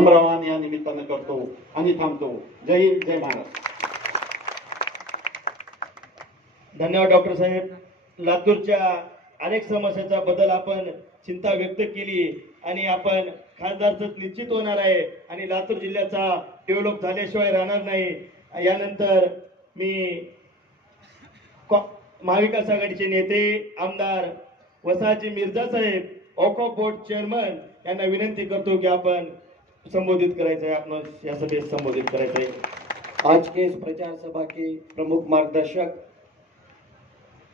नम्र आवाहन या निमित्तानं करतो आणि थांबतो. जय हिंद जय महाराष्ट्र धन्यवाद डॉक्टर साहेब. लातूरच्या अनेक समस्यांचा बदल आपण चिंता व्यक्त केली आणि आपण खासदार निश्चित होणार आहे आणि लातूर जिल्ह्याचा डेव्हलप झाल्याशिवाय राहणार नाही. यानंतर मी महाविकास आघाडीचे नेते आमदार वसाहजी मिर्झा साहेब ऑको बोर्ड चेअरमन यांना विनंती करतो की आपण संबोधित करायचं आहे, आपण या संबोधित करायचं आहे आज के इस प्रचार सभा के प्रमुख मार्गदर्शक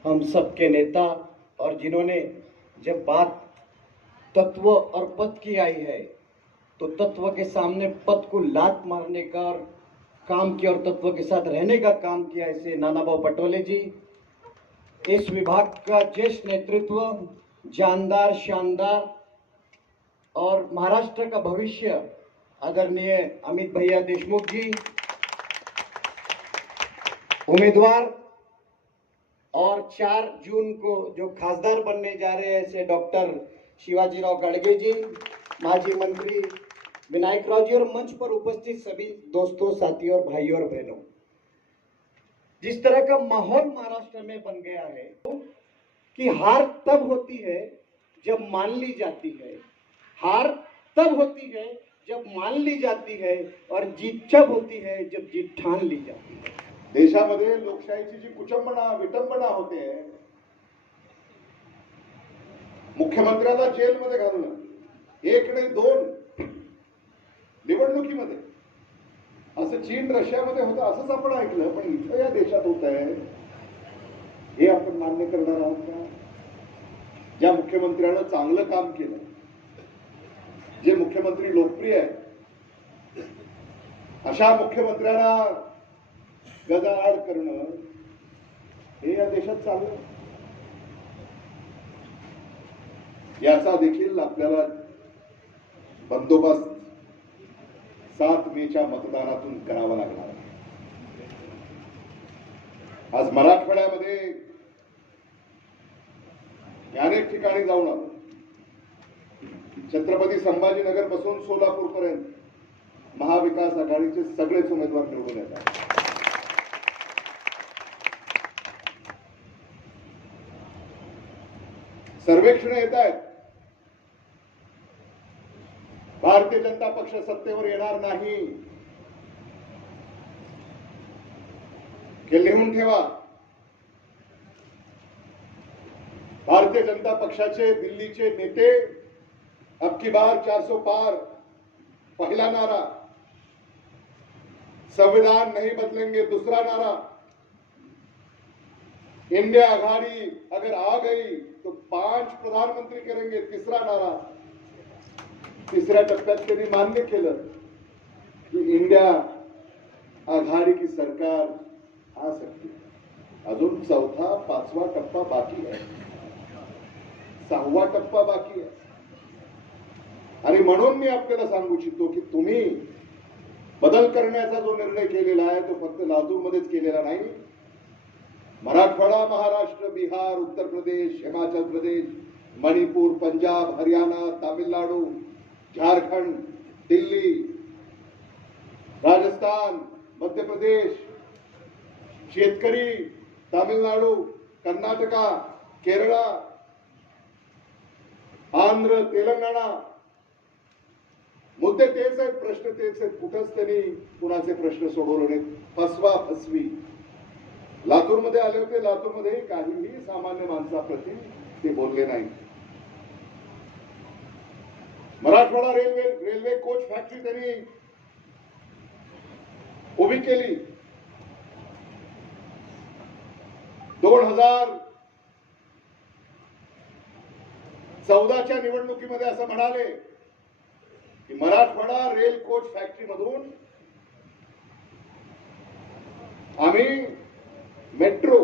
हम सबके नेता और जिन्होंने जब बात तत्व और पद की आई है तो तत्व के सामने पद को लात मारने का और काम किया और तत्व के साथ रहने का काम किया ऐसे नानाभाऊ पटोले जी। इस विभाग का ज्येष्ठ नेतृत्व, जानदार, शानदार और महाराष्ट्र का भविष्य आदरणीय अमित भैया देशमुख जी, उम्मीदवार और चार जून को जो खासदार बनने जा रहे हैं ऐसे डॉक्टर शिवाजीराव गड़गे जी, माजी मंत्री विनायक राव जी और मंच पर उपस्थित सभी दोस्तों, साथियों और भाइयों और बहनों। जिस तरह का माहौल महाराष्ट्र में बन गया है, कि हार तब होती है जब मान ली जाती है। हार तब होती है जब मान ली जाती है और जीत जब होती है जब जीत ठान ली जाती है। देशामध्ये लोकशाहीची जी कुचंबना विटंबना होते मुख्यमंत्र्याला जेलमध्ये घालणं एक नाही दोन निवडणुकीमध्ये. असं चीन रशियामध्ये होतं असंच आपण ऐकलं पण इथं या देशात होत आहे हे आपण मान्य करणार आहोत का? ज्या मुख्यमंत्र्यानं चांगलं काम केलं जे मुख्यमंत्री लोकप्रिय आहे अशा मुख्यमंत्र्यांना गदाआड करणं हे या देशात चाललं याचा देखील आपल्याला बंदोबस्त सात मेच्या मतदानातून करावा लागणार आज मराठवाड्यामध्ये अनेक ठिकाणी जाऊन आलो. संभाजीनगरपासून सोलापूर पर्यंत महाविकास आघाडीचे सगळेच उमेदवार निवडून येतात. सर्वेक्षण येत आहेत. भारतीय जनता पक्ष सत्तेवर येणार नाही. हे लिहून ठेवा. भारतीय जनता पक्षाचे दिल्लीचे नेते अब की बार चार सौ पार, पहला नारा। संविधान नहीं बदलेंगे, दूसरा नारा। इंडिया आघाड़ी अगर आ गई तो पाँच प्रधानमंत्री करेंगे, तीसरा नारा। तीसरा तिसऱ्या टप्प्यात त्यांनी मान्य केलं की इंडिया आघाडी की सरकार आ सकते अजून चौथा, पाचवा टप्पा बाकी आहे सहावा टप्पा बाकी आहे आणि म्हणून मी आपल्याला सांगू इच्छितो की तुम्ही बदल करण्याचा जो निर्णय केलेला आहे तो फक्त लातूरमध्येच केलेला नाही. मराठवाडा महाराष्ट्र बिहार उत्तर प्रदेश हिमाचल प्रदेश मणिपूर पंजाब हरियाणा तामिळनाडू झारखंड दिल्ली राजस्थान मध्य प्रदेश शेतकरी तामिळनाडू कर्नाटका केरळा आंध्र तेलंगणा मुद्दे तेच आहेत प्रश्न तेच आहेत. कुठंच त्यांनी कुणाचे प्रश्न सोडवले नाहीत. फसवा फसवी. लातूरमध्ये आले होते. लातूरमध्ये काहीही सामान्य माणसाप्रती ते बोलले नाही Marathwada railway railway coach factory त्यांनी उभी केली. दोन हजार चौदाच्या निवडणुकीमध्ये असं म्हणाले. की मराठवाडा रेल कोच फॅक्टरी मधून आम्ही मेट्रो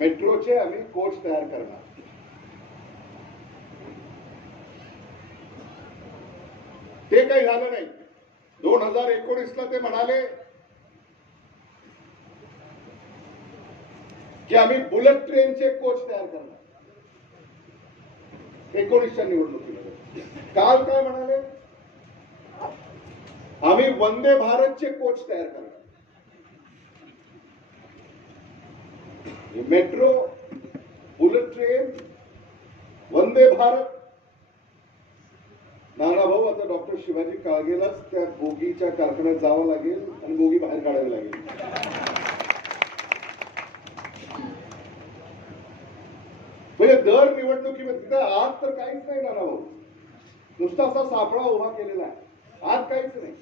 मेट्रोचे आम्ही कोच तयार करणार. ते काही झालं नाही. दोन हजार एकोणीसला ते म्हणाले की आम्ही बुलेट ट्रेनचे कोच तयार करणार. एकोणीसच्या निवडणुकीमध्ये काल काय म्हणाले? आम्ही वंदे भारतचे कोच तयार करणार. Metro bullet train Vande Bharat. Nana Bhau आता डॉक्टर शिवाजी काळगेलाच त्या बोगीच्या कारखान्यात जावं लागेल आणि बोगी बाहेर काढावी लागेल. म्हणजे दर निवडणुकीमध्ये तिथं आज तर काहीच नाही नाना भाऊ. नुसता असा सापळा उभा केलेला आहे. आज काहीच नाही.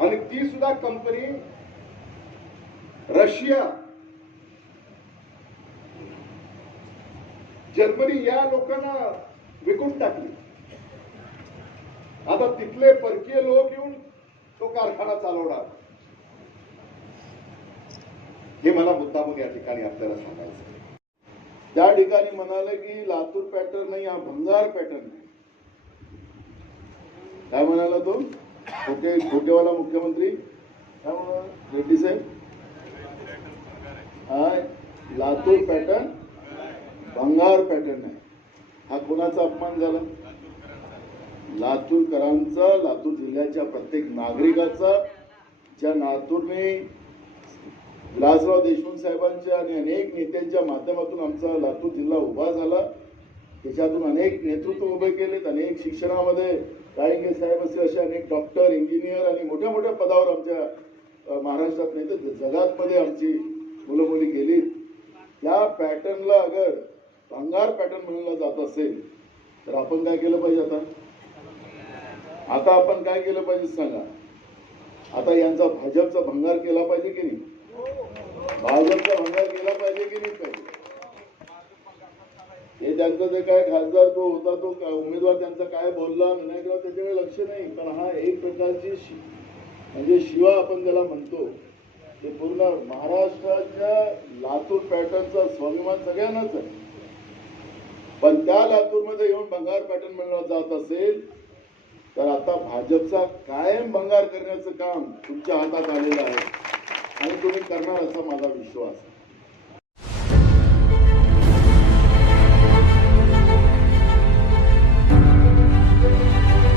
आणि ती सुद्धा कंपनी रशिया जर्मनी या लोकांना विकून टाकली. आता तिथले परकीय लोक येऊन तो कारखाना चालवणार. हे मला मुद्दामून या ठिकाणी आपल्याला सांगायचं त्या ठिकाणी म्हणाले की लातूर पॅटर्न नाही हा भंगार पॅटर्न आहे. काय म्हणाला तो? खोटे खोटेवाला मुख्यमंत्री? काय म्हणाला? रेड्डी साहेब? हा लातूर पॅटर्न भंगार पॅटर्न आहे. हा कोणाचा अपमान झाला? लातूरकरांचा लातूर जिल्ह्याच्या प्रत्येक नागरिकाचा. ज्या लातूरने विलासराव देशमुख साहेबांच्या आणि अनेक नेत्यांच्या माध्यमातून आमचा लातूर जिल्हा उभा झाला. त्याच्यातून अनेक नेतृत्व उभे केलेत अनेक शिक्षणामध्ये राळिंगे साहेब असे असे अनेक डॉक्टर इंजिनियर आणि मोठ्या मोठ्या पदावर आमच्या महाराष्ट्रात नाही तर जगातमध्ये आमची मुलं मुली गेलीत. त्या पॅटर्नला अगर भंगार पॅटर्न म्हणला जात असेल तर आपण काय केलं पाहिजे आता? आता आपण काय केलं पाहिजे सांगा? आता यांचा भाजपचा भंगार केला पाहिजे की नाही? भाजपचा भंगार केला पाहिजे की नाही पाहिजे? हे त्यांचं जे काय खासदार तो होता तो उमेदवार त्यांचा काय बोलला नाही किंवा त्याच्याकडे लक्ष नाही. पण हा एक प्रकारची म्हणजे शिवा आपण त्याला म्हणतो ते पूर्ण महाराष्ट्राच्या लातूर पॅटर्नचा स्वाभिमान सगळ्यांनाच आहे. पण त्या लातूरमध्ये येऊन भंगार पॅटर्न मिळवला जात असेल तर आता भाजपचा कायम भंगार करण्याचं काम तुमच्या हातात आलेलं आहे. आणि तुम्ही करणार असा माझा विश्वास.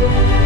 आहे